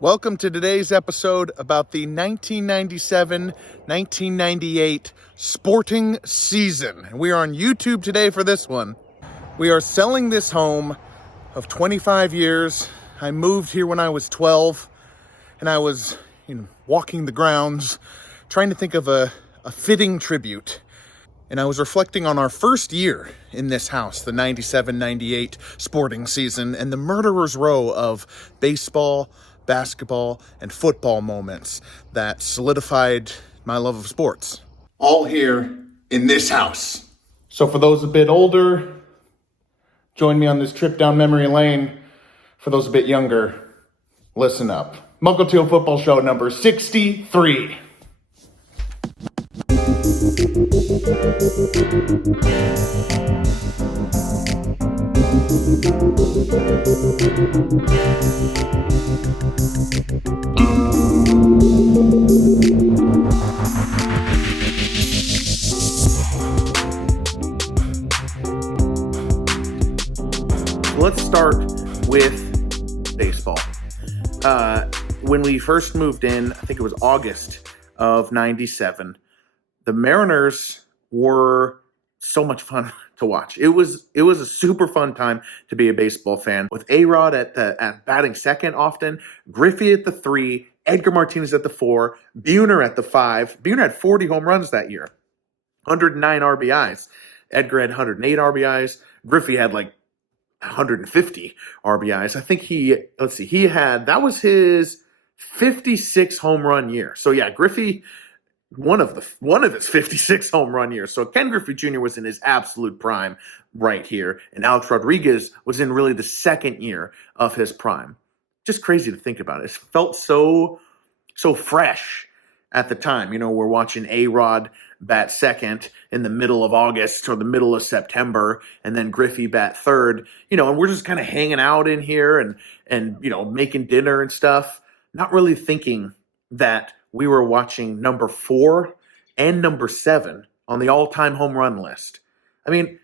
Welcome to today's episode about the 1997-1998 sporting season. We are on YouTube today for this one. We are selling this home of 25 years. I moved here when I was 12, and I was walking the grounds trying to think of a fitting tribute. And I was reflecting on our first year in this house, the 97-98 sporting season, and the murderer's row of baseball, basketball, and football moments that solidified my love of sports. All here in this house. So for those a bit older, join me on this trip down memory lane. For those a bit younger, listen up. Muckle Teal Football Show number 63. Let's start with baseball. When we first moved in, I think it was August of 97, the Mariners were so much fun to watch. It was a super fun time to be a baseball fan, with A-Rod at batting second often, Griffey at the 3, Edgar Martinez at the 4, Buhner at the 5. Buhner had 40 home runs that year, 109 RBIs. Edgar had 108 RBIs. Griffey had like 150 RBIs. I think that was his 56 home run year. So yeah, Griffey, one of his 56 home run years. So Ken Griffey Jr. was in his absolute prime right here, and Alex Rodriguez was in really the second year of his prime. Just crazy to think about. It felt so fresh at the time. We're watching A-Rod bat second in the middle of August or the middle of September, and then Griffey bat third, and we're just kind of hanging out in here and making dinner and stuff, not really thinking that we were watching number 4 and number 7 on the all-time home run list. I mean,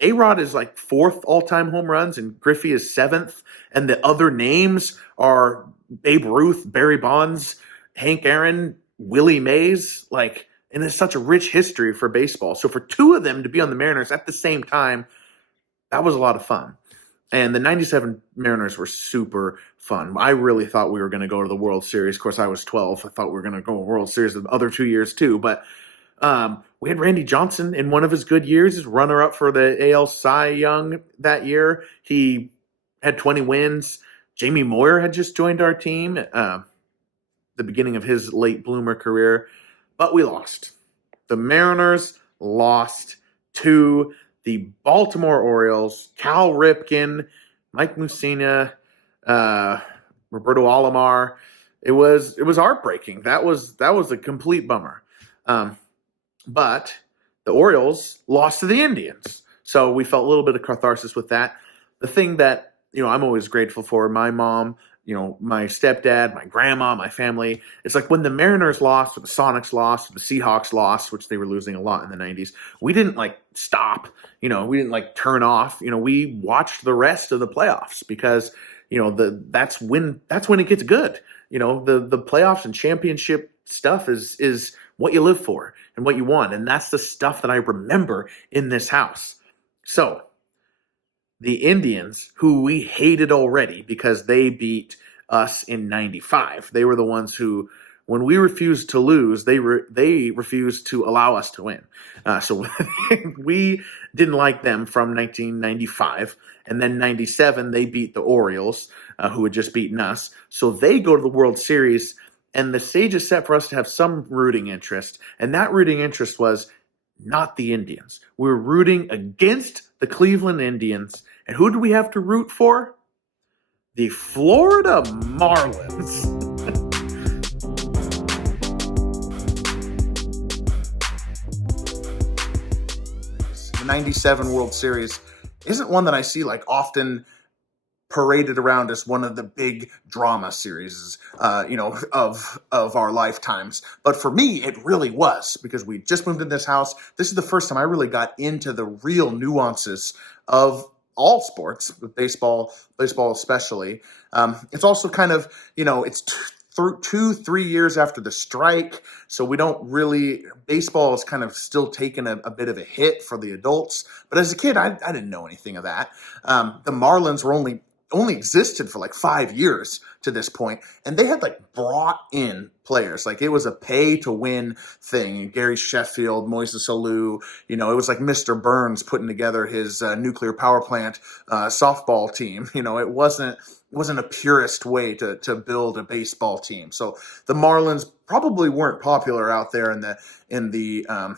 A-Rod is like 4th all-time home runs and Griffey is 7th, and the other names are Babe Ruth, Barry Bonds, Hank Aaron, Willie Mays, and it's such a rich history for baseball. So for two of them to be on the Mariners at the same time, that was a lot of fun. And the 97 Mariners were super fun. I really thought we were going to go to the World Series. Of course, I was 12. I thought we were going to go to the World Series the other 2 years too. But we had Randy Johnson in one of his good years, his runner-up for the AL Cy Young that year. He had 20 wins. Jamie Moyer had just joined our team at the beginning of his late bloomer career. But we lost. The Mariners lost to the Baltimore Orioles. Cal Ripken, Mike Mussina, Roberto Alomar. It was heartbreaking. That was a complete bummer. But the Orioles lost to the Indians, so we felt a little bit of catharsis with that. The thing that I'm always grateful for, my mom, my stepdad, my grandma, my family. It's like when the Mariners lost, or the Sonics lost, or the Seahawks lost, which they were losing a lot in the 90s, we didn't stop. We didn't turn off. We watched the rest of the playoffs because, that's when it gets good. The playoffs and championship stuff is what you live for and what you want. And that's the stuff that I remember in this house. So the Indians, who we hated already because they beat us in 95. They were the ones who, when we refused to lose, they refused to allow us to win. So we didn't like them from 1995. And then 97, they beat the Orioles, who had just beaten us. So they go to the World Series, and the stage is set for us to have some rooting interest. And that rooting interest was not the Indians. We were rooting against the Cleveland Indians. And who do we have to root for? The Florida Marlins. The 97 World Series isn't one that I see often paraded around as one of the big drama series, of our lifetimes. But for me, it really was, because we just moved in this house. This is the first time I really got into the real nuances of all sports, but baseball especially. It's also kind of, it's 2-3 years after the strike, so we don't really, baseball is kind of still taking a bit of a hit for the adults. But as a kid, I didn't know anything of that. The Marlins were only existed for like 5 years to this point, and they had like brought in players. Like it was a pay to win thing. Gary Sheffield, Moises Alou, it was like Mr. Burns putting together his nuclear power plant softball team. It wasn't a purist way to build a baseball team. So the Marlins probably weren't popular out there in the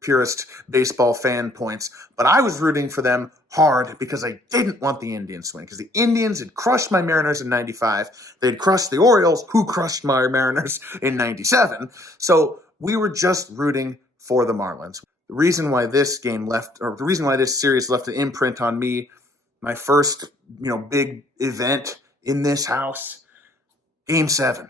purist baseball fan points, but I was rooting for them hard because I didn't want the Indians to win, because the Indians had crushed my Mariners in 95. They'd crushed the Orioles, who crushed my Mariners in 97. So we were just rooting for the Marlins. The reason why this series left an imprint on me, my first, big event in this house, Game 7.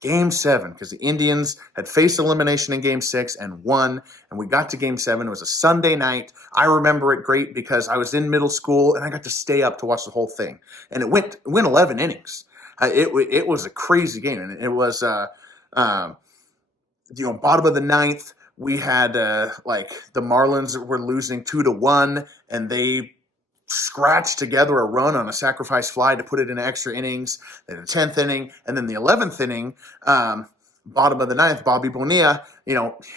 Game 7, because the Indians had faced elimination in Game 6 and won, and we got to Game 7. It was a Sunday night. I remember it great because I was in middle school, and I got to stay up to watch the whole thing. And it went 11 innings. It was a crazy game, and it was, bottom of the ninth. We had, the Marlins were losing 2-1, and they scratched together a run on a sacrifice fly to put it in extra innings. Then the 10th inning, and then the 11th inning, bottom of the ninth, Bobby Bonilla,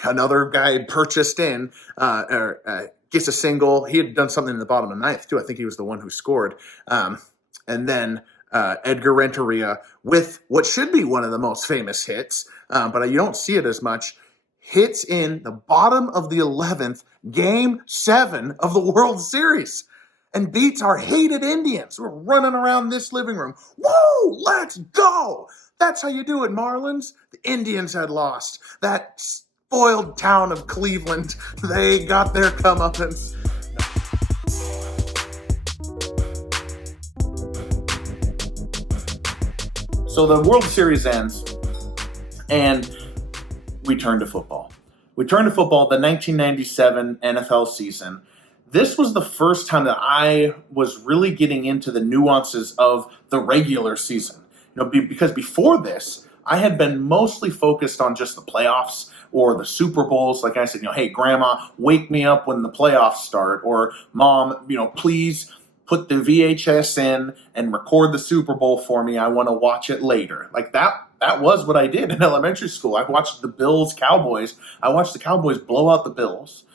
another guy purchased in, gets a single. He had done something in the bottom of the ninth too. I think he was the one who scored. And then Edgar Renteria with what should be one of the most famous hits, but you don't see it as much. Hits in the bottom of the 11th, Game 7 of the World Series, and beats our hated Indians. We're running around this living room. Whoa, let's go. That's how you do it, Marlins. The Indians had lost. That spoiled town of Cleveland, they got their comeuppance. So the World Series ends, and we turn to football. The 1997 NFL season. This was the first time that I was really getting into the nuances of the regular season. Because before this, I had been mostly focused on just the playoffs or the Super Bowls. Like I said, hey, Grandma, wake me up when the playoffs start. Or Mom, please put the VHS in and record the Super Bowl for me. I want to watch it later. Like that was what I did in elementary school. I watched the Bills-Cowboys. I watched the Cowboys blow out the Bills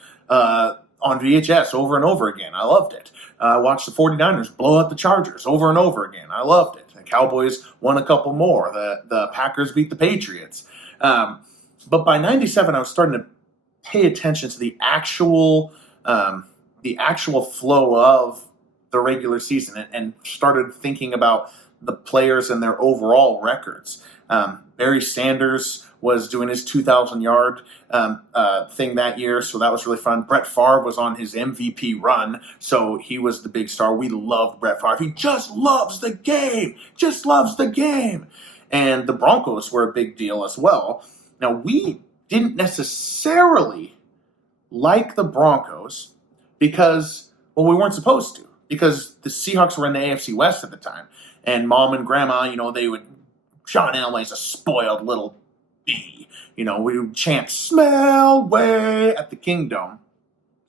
on VHS over and over again. I loved it. I watched the 49ers blow out the Chargers over and over again. I loved it. The Cowboys won a couple more. The Packers beat the Patriots. But by 97, I was starting to pay attention to the actual flow of the regular season and started thinking about the players and their overall records. Barry Sanders was doing his 2,000-yard thing that year, so that was really fun. Brett Favre was on his MVP run, so he was the big star. We loved Brett Favre. He just loves the game, And the Broncos were a big deal as well. Now, we didn't necessarily like the Broncos because, we weren't supposed to, because the Seahawks were in the AFC West at the time. And Mom and Grandma, John Elway's a spoiled little bee. We would chant, smell way at the Kingdom.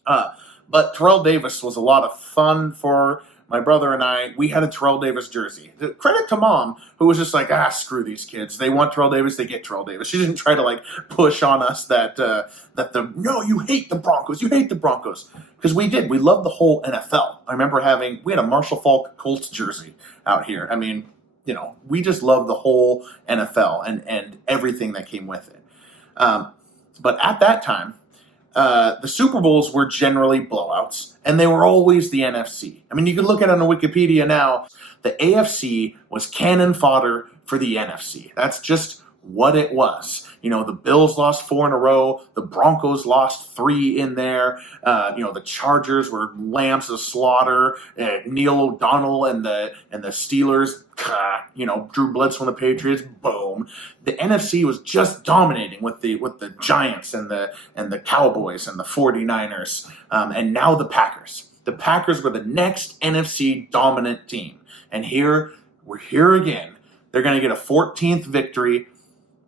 But Terrell Davis was a lot of fun for my brother and I. We had a Terrell Davis jersey. Credit to Mom, who was just like, screw these kids. They want Terrell Davis, they get Terrell Davis. She didn't try to push on us that no, you hate the Broncos. Because we did. We loved the whole NFL. I remember we had a Marshall Faulk Colts jersey out here. I mean, we just loved the whole NFL and everything that came with it. But at that time, the Super Bowls were generally blowouts, and they were always the NFC. I mean, you can look at it on Wikipedia now. The AFC was cannon fodder for the NFC. That's just what it was. The Bills lost 4 in a row. The Broncos lost 3 in there. The Chargers were lambs of slaughter. Neil O'Donnell and the Steelers, Drew Bledsoe and the Patriots, boom. The NFC was just dominating with the Giants and the Cowboys and the 49ers, and now the Packers. the Packers were the next NFC dominant team. And we're here again. They're going to get a 14th victory.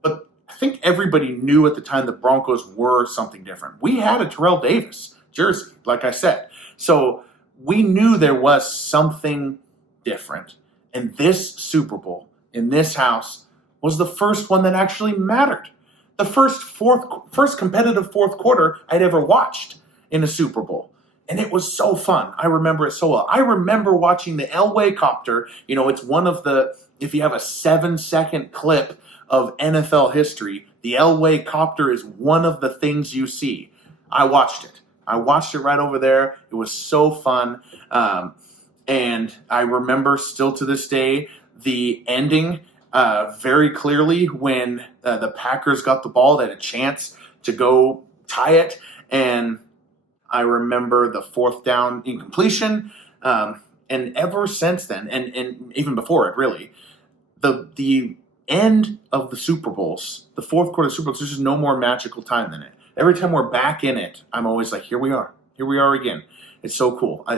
But I think everybody knew at the time the Broncos were something different. We had a Terrell Davis jersey, like I said. So we knew there was something different. And this Super Bowl in this house was the first one that actually mattered. The first competitive fourth quarter I'd ever watched in a Super Bowl. And it was so fun. I remember it so well. I remember watching the Elway copter. It's one of the, if you have a 7-second clip of NFL history, the Elway copter is one of the things you see. I watched it. I watched it right over there. It was so fun. And I remember still to this day the ending very clearly when the Packers got the ball. They had a chance to go tie it. And I remember the fourth down incompletion. And ever since then, and even before it really, the end of the Super Bowls, the fourth quarter of Super Bowls, there's just no more magical time than it. Every time we're back in it, I'm always like, here we are again. It's so cool. I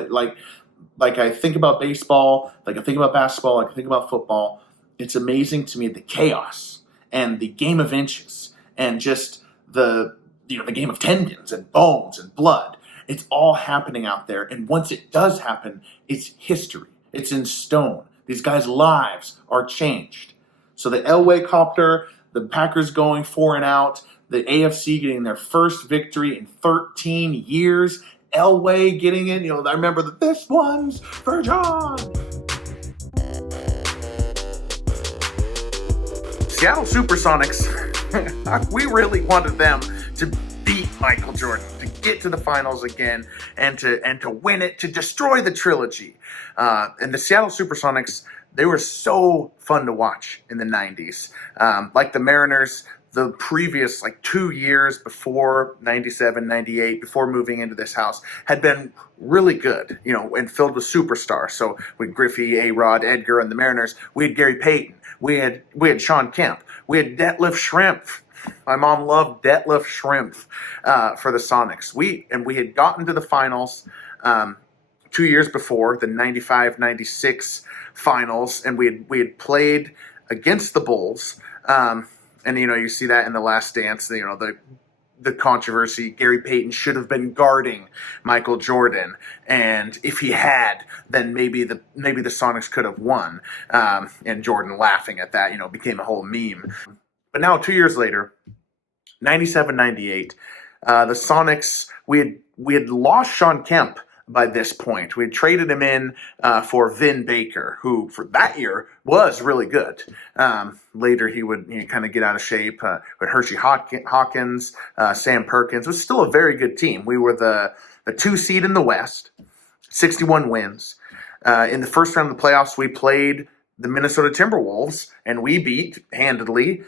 think about baseball, like I think about basketball, like I think about football. It's amazing to me the chaos and the game of inches and just the game of tendons and bones and blood. It's all happening out there. And once it does happen, it's history. It's in stone. These guys' lives are changed. So the Elway copter, the Packers going 4-0, the AFC getting their first victory in 13 years, Elway getting in. I remember that this one's for John. Seattle Supersonics, we really wanted them to beat Michael Jordan, to get to the finals again, and to win it, to destroy the trilogy. And the Seattle Supersonics, they were so fun to watch in the 90s. Like the Mariners, the previous 2 years before 97, 98, before moving into this house, had been really good, and filled with superstars. So with Griffey, A-Rod, Edgar, and the Mariners, we had Gary Payton, we had Sean Kemp, we had Detlef Schrempf. My mom loved Detlef Schrempf for the Sonics. We had gotten to the finals 2 years before, the 95-96 finals, and we had played against the Bulls. And you see that in The Last Dance, the controversy. Gary Payton should have been guarding Michael Jordan, and if he had, then maybe the Sonics could have won. And Jordan laughing at that, became a whole meme. But now 2 years later, 97-98, the Sonics, we had lost Sean Kemp by this point. We had traded him in for Vin Baker, who for that year was really good. Later he would kind of get out of shape. With Hershey Hawkins, Sam Perkins. It was still a very good team. We were the 2 seed in the West, 61 wins. In the first round of the playoffs, we played the Minnesota Timberwolves, and we beat handedly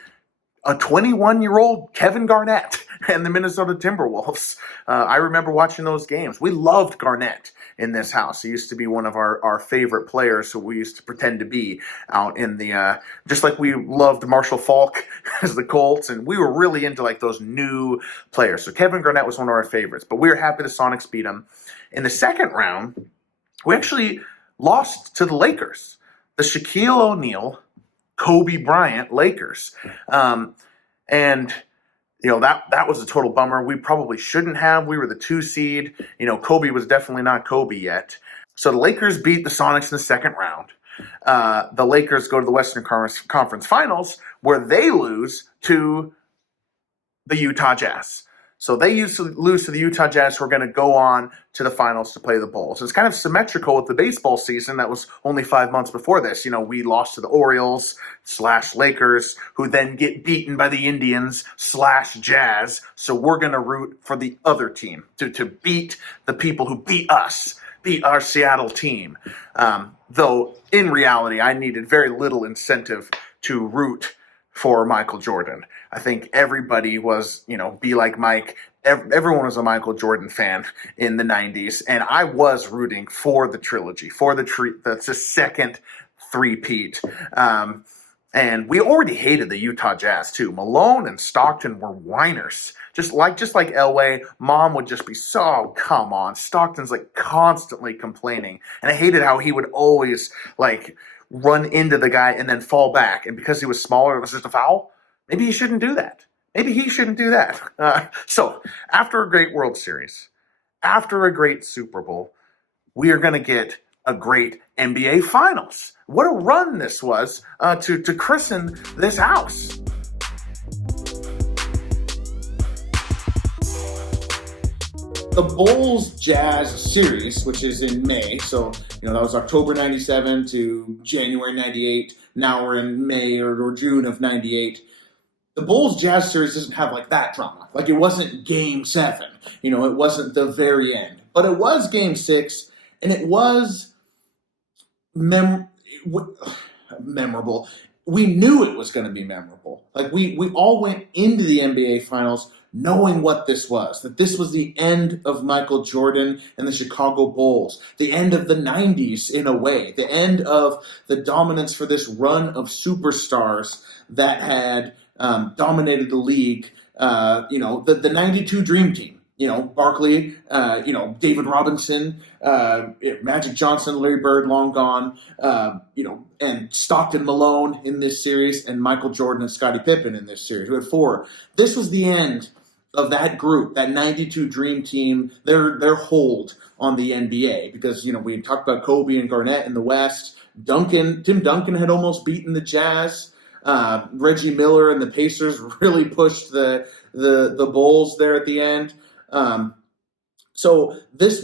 a 21-year-old Kevin Garnett and the Minnesota Timberwolves. I remember watching those games. We loved Garnett in this house. He used to be one of our favorite players, so we used to pretend to be out in the just like we loved Marshall Faulk as the Colts, and we were really into those new players. So Kevin Garnett was one of our favorites, but we were happy the Sonics beat him. In the second round, we actually lost to the Lakers. The Shaquille O'Neal, Kobe Bryant Lakers. And that was a total bummer. We probably shouldn't have. We were the 2 seed. Kobe was definitely not Kobe yet. So the Lakers beat the Sonics in the second round. The Lakers go to the Western Conference Finals, where they lose to the Utah Jazz. So they used to lose to the Utah Jazz, who are going to go on to the finals to play the Bulls. It's kind of symmetrical with the baseball season that was only 5 months before this. We lost to the Orioles / Lakers, who then get beaten by the Indians / Jazz. So we're going to root for the other team to beat the people who beat us, beat our Seattle team. Though in reality, I needed very little incentive to root for Michael Jordan. I think everybody was, be like Mike. Everyone was a Michael Jordan fan in the 90s, and I was rooting for the trilogy, for the second three-peat. And And we already hated the Utah Jazz too. Malone and Stockton were whiners. Just like Elway, Mom would just be so, oh, come on. Stockton's like constantly complaining. And I hated how he would always like run into the guy and then fall back. And because he was smaller, it was just a foul. Maybe he shouldn't do that. Maybe he shouldn't do that. So after a great World Series, after a great Super Bowl, we are going to get a great NBA Finals. What a run this was to christen this house. The Bulls-Jazz series, which is in May, so that was October 97 to January 98. Now we're in May or June of 98. The Bulls-Jazz series doesn't have like that drama. Like it wasn't Game 7. It wasn't the very end. But it was Game 6, and it was memorable. We knew it was going to be memorable. Like we all went into the NBA Finals knowing what this was, that this was the end of Michael Jordan and the Chicago Bulls, the end of the 90s in a way, the end of the dominance for this run of superstars that had dominated the league, the 92 Dream Team. Barkley, David Robinson, Magic Johnson, Larry Bird, long gone, and Stockton, Malone in this series, and Michael Jordan and Scottie Pippen in this series. We had 4. This was the end of that group, that 92 Dream Team, their hold on the NBA, because, we had talked about Kobe and Garnett in the West. Tim Duncan had almost beaten the Jazz. Reggie Miller and the Pacers really pushed the Bulls there at the end. So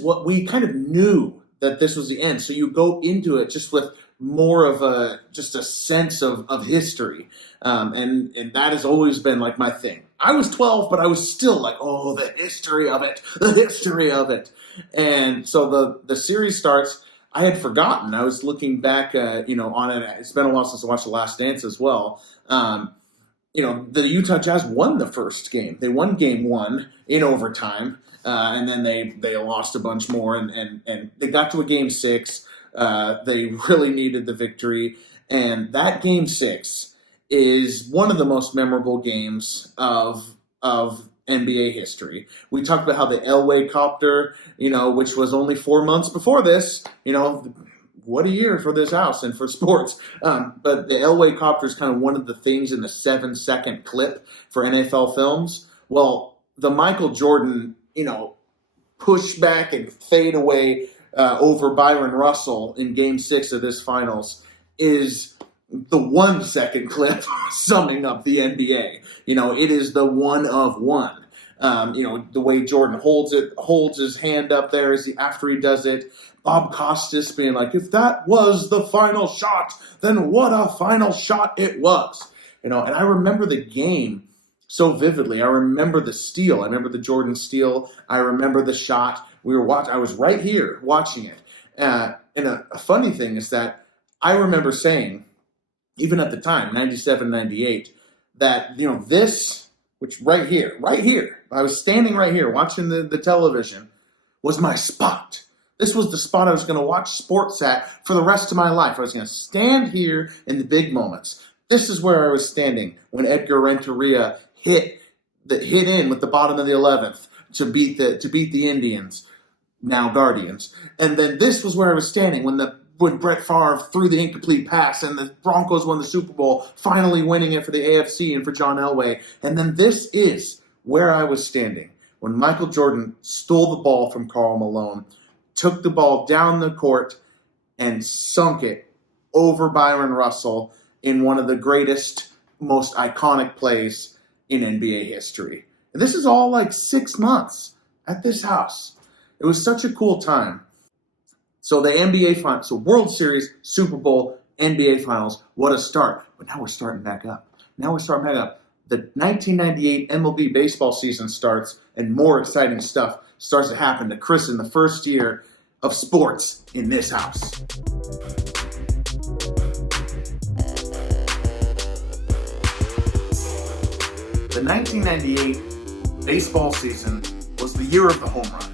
what we kind of knew that this was the end. So you go into it just with more of a sense of history. And that has always been like my thing. I was 12, but I was still like, oh, the history of it. And so the series starts. I had forgotten. I was looking back, on it. It's been a while since I watched The Last Dance as well. The Utah Jazz won the first game. They won Game 1 in overtime, and then they lost a bunch more, and they got to a Game 6. They really needed the victory, and that Game 6 is one of the most memorable games of NBA history. We talked about how the Elway copter, which was only 4 months before this, what a year for this house and for sports. But the Elway copter is kind of one of the things in the 7-second clip for NFL films. Well, the Michael Jordan, push back and fade away over Byron Russell in Game 6 of this finals is the 1-second clip summing up the NBA. It is the one of one. The way Jordan holds his hand up there after he does it. Bob Costas being like, if that was the final shot, then what a final shot it was. And I remember the game so vividly. I remember the steal. I remember the Jordan steal. I remember the shot. I was right here watching it. And a funny thing is that I remember saying, even at the time, 97, 98, that, this, which right here, I was standing right here watching the television, was my spot. This was the spot I was going to watch sports at for the rest of my life. I was going to stand here in the big moments. This is where I was standing when Edgar Renteria hit in with the bottom of the 11th to beat the Indians, now Guardians. And then this was where I was standing when Brett Favre threw the incomplete pass and the Broncos won the Super Bowl, finally winning it for the AFC and for John Elway. And then this is where I was standing when Michael Jordan stole the ball from Karl Malone, took the ball down the court, and sunk it over Byron Russell in one of the greatest, most iconic plays in NBA history. And this is all like 6 months at this house. It was such a cool time. So the NBA Finals, so World Series, Super Bowl, NBA Finals, what a start. But now we're starting back up. The 1998 MLB baseball season starts, and more exciting stuff starts to happen to christen the first year of sports in this house. The 1998 baseball season was the year of the home run.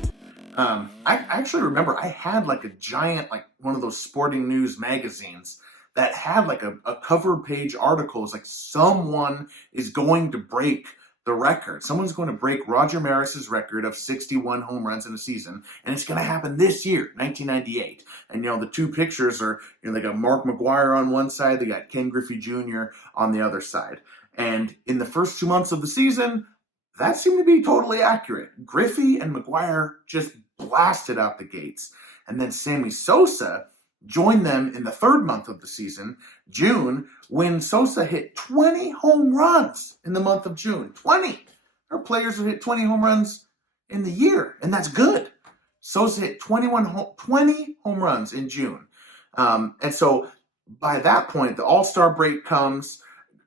I actually remember I had like a giant, like one of those sporting news magazines that had like a cover page article. It's like someone is going to break the record. Someone's going to break Roger Maris's record of 61 home runs in a season, and it's going to happen this year, 1998. And the two pictures are, they got Mark McGwire on one side, they got Ken Griffey Jr. on the other side. And in the first 2 months of the season, that seemed to be totally accurate. Griffey and McGwire just blasted out the gates. And then Sammy Sosa joined them in the third month of the season, June, when Sosa hit 20 home runs in the month of June. 20! There are players who hit 20 home runs in the year, and that's good. Sosa hit 20 home runs in June. And so by that point, the All-Star break comes.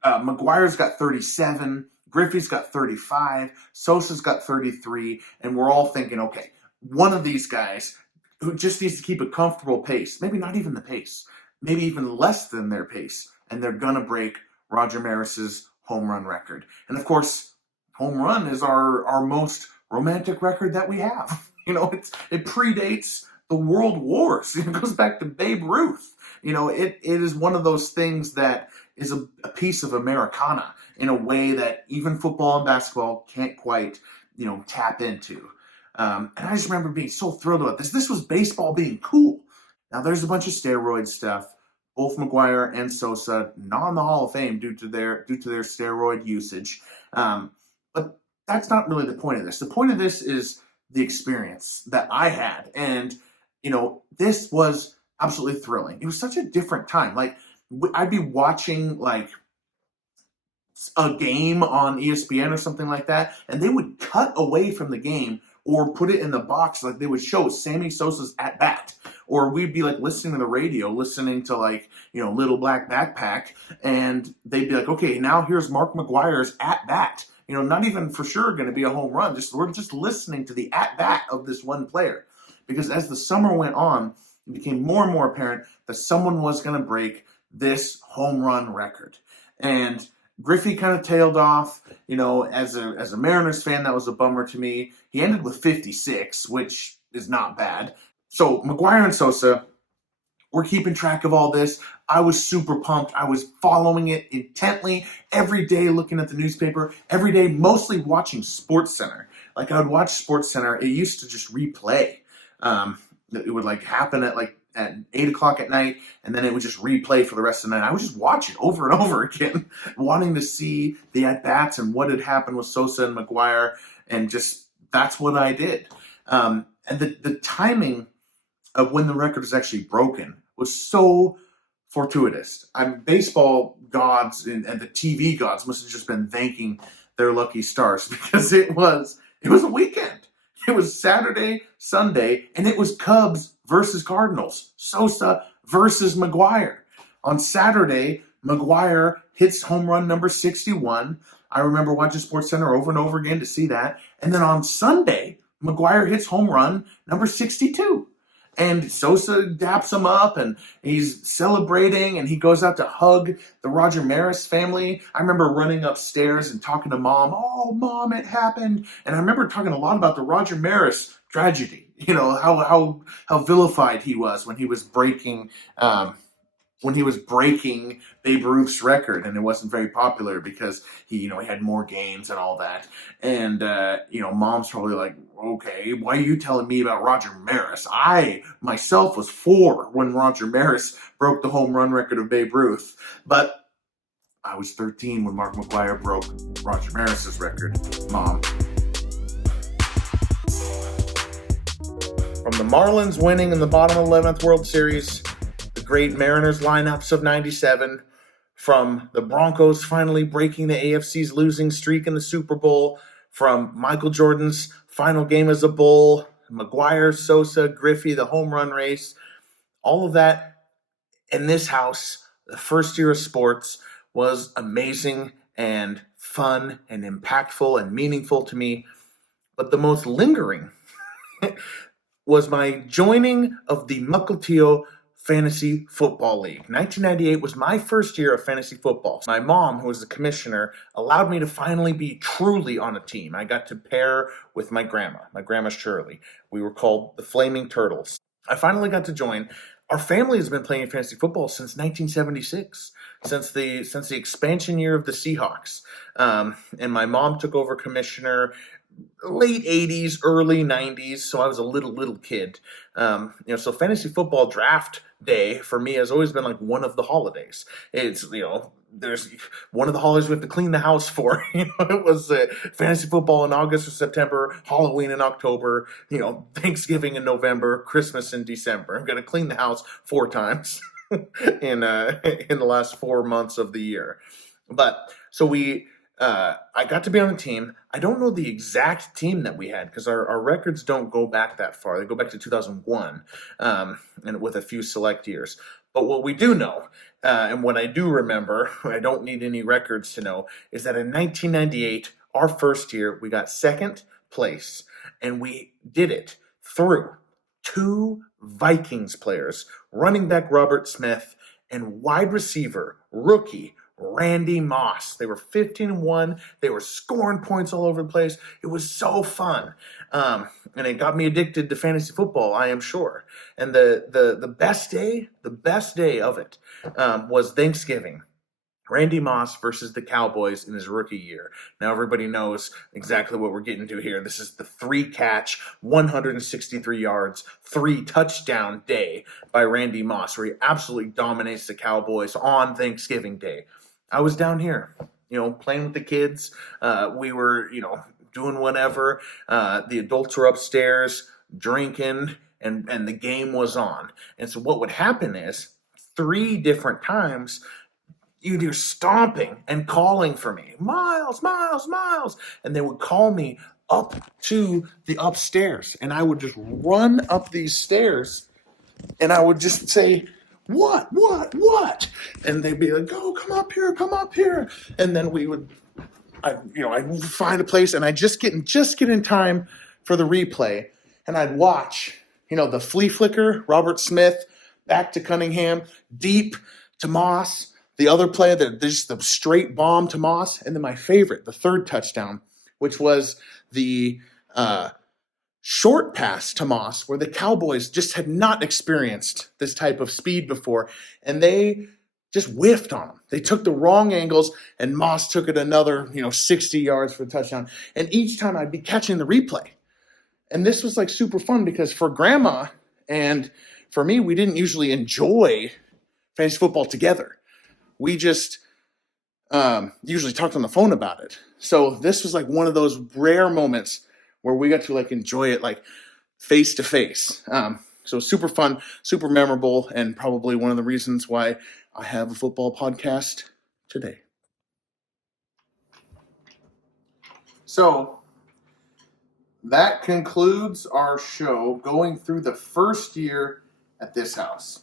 McGwire's got 37. Griffey's got 35. Sosa's got 33. And we're all thinking, okay, one of these guys who just needs to keep a comfortable pace, maybe not even the pace, maybe even less than their pace, and they're going to break Roger Maris's home run record. And of course, home run is our most romantic record that we have. It predates the world wars. It goes back to Babe Ruth. It is one of those things that is a piece of Americana in a way that even football and basketball can't quite, tap into. And I just remember being so thrilled about this. This was baseball being cool. Now, there's a bunch of steroid stuff. Both McGwire and Sosa not in the Hall of Fame due to their steroid usage. But that's not really the point of this. The point of this is the experience that I had. And, this was absolutely thrilling. It was such a different time. Like, I'd be watching, like, a game on ESPN or something like that, and they would cut away from the game or put it in the box. Like, they would show Sammy Sosa's at bat, or we'd be like listening to the radio, listening to like, Little Black Backpack, and they'd be like, okay, now here's Mark McGwire's at bat. Not even for sure going to be a home run. We're just listening to the at bat of this one player, because as the summer went on, it became more and more apparent that someone was going to break this home run record. And Griffey kind of tailed off, as a Mariners fan, that was a bummer to me. He ended with 56, which is not bad. So McGwire and Sosa, we're keeping track of all this. I was super pumped. I was following it intently every day, looking at the newspaper, every day, mostly watching SportsCenter. Like, I would watch SportsCenter. It used to just replay. It would happen at 8 o'clock at night, and then it would just replay for the rest of the night. I would just watch it over and over again, wanting to see the at-bats and what had happened with Sosa and McGwire, and just that's what I did. And the timing of when the record was actually broken was so fortuitous. Baseball gods and the TV gods must have just been thanking their lucky stars, because it was a weekend. It was Saturday, Sunday, and it was Cubs versus Cardinals. Sosa versus McGwire. On Saturday, McGwire hits home run number 61. I remember watching SportsCenter over and over again to see that. And then on Sunday, McGwire hits home run number 62. And Sosa daps him up, and he's celebrating, and he goes out to hug the Roger Maris family. I remember running upstairs and talking to Mom. Oh, Mom, it happened. And I remember talking a lot about the Roger Maris tragedy. How vilified he was when he was breaking Babe Ruth's record, and it wasn't very popular because he had more games and all that. And Mom's probably like, okay, why are you telling me about Roger Maris? I myself was 4 when Roger Maris broke the home run record of Babe Ruth, but I was 13 when Mark McGwire broke Roger Maris's record. Mom. From the Marlins winning in the bottom 11th World Series, the great Mariners lineups of 97, from the Broncos finally breaking the AFC's losing streak in the Super Bowl, from Michael Jordan's final game as a Bull, McGwire, Sosa, Griffey, the home run race, all of that in this house, the first year of sports, was amazing and fun and impactful and meaningful to me. But the most lingering was my joining of the Mukilteo Fantasy Football League. 1998 was my first year of fantasy football. My mom, who was the commissioner, allowed me to finally be truly on a team. I got to pair with my grandma Shirley. We were called the Flaming Turtles. I finally got to join our family has been playing fantasy football since 1976, since the expansion year of the Seahawks. And my mom took over commissioner late 80s, early 90s, so I was a little kid. So fantasy football draft day for me has always been like one of the holidays. It's, there's one of the holidays we have to clean the house for. It was fantasy football in August or September, Halloween in October, Thanksgiving in November, Christmas in December. I'm going to clean the house 4 times in the last 4 months of the year. But so I got to be on the team. I don't know the exact team that we had because our records don't go back that far. They go back to 2001, and with a few select years. But what we do know, and what I do remember, I don't need any records to know, is that in 1998, our first year, we got second place, and we did it through 2 Vikings players, running back Robert Smith and wide receiver, rookie, Randy Moss. They were 15-1. They were scoring points all over the place. It was so fun. And it got me addicted to fantasy football, I am sure. And the best day of it was Thanksgiving. Randy Moss versus the Cowboys in his rookie year. Now everybody knows exactly what we're getting to here. This is the 3-catch, 163 yards, 3-touchdown day by Randy Moss, where he absolutely dominates the Cowboys on Thanksgiving Day. I was down here, playing with the kids. We were, doing whatever. The adults were upstairs drinking, and the game was on. And so what would happen is 3 different times you'd hear stomping and calling for me, Miles, Miles, Miles. And they would call me up to the upstairs. And I would just run up these stairs, and I would just say, what? And they'd be like, oh, come up here. And then I'd find a place, and I'd just get in time for the replay. And I'd watch, the flea flicker, Robert Smith, back to Cunningham, deep to Moss. The other play, there's the straight bomb to Moss. And then my favorite, the 3rd touchdown, which was the short pass to Moss, where the Cowboys just had not experienced this type of speed before, and they just whiffed on him. They took the wrong angles, and Moss took it another, 60 yards for the touchdown. And each time I'd be catching the replay. And this was like super fun because for Grandma and for me, we didn't usually enjoy fantasy football together. We just usually talked on the phone about it. So this was like one of those rare moments where we got to enjoy it face to face. So super fun, super memorable, and probably one of the reasons why I have a football podcast today. So that concludes our show going through the first year at this house.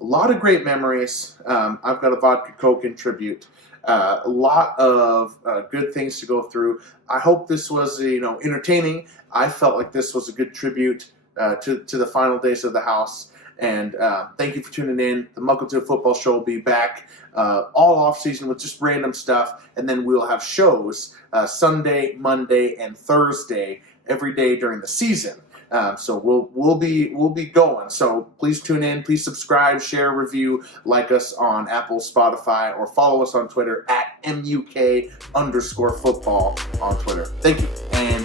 A lot of great memories. I've got a vodka Coke in tribute. A lot of good things to go through. I hope this was entertaining. I felt like this was a good tribute to the final days of the house. And thank you for tuning in. The Muckletoo Football Show will be back all off season with just random stuff, and then we'll have shows Sunday, Monday, and Thursday every day during the season. So we'll be going. So please tune in. Please subscribe, share, review, like us on Apple, Spotify, or follow us on Twitter at MUK_football on Twitter. Thank you, and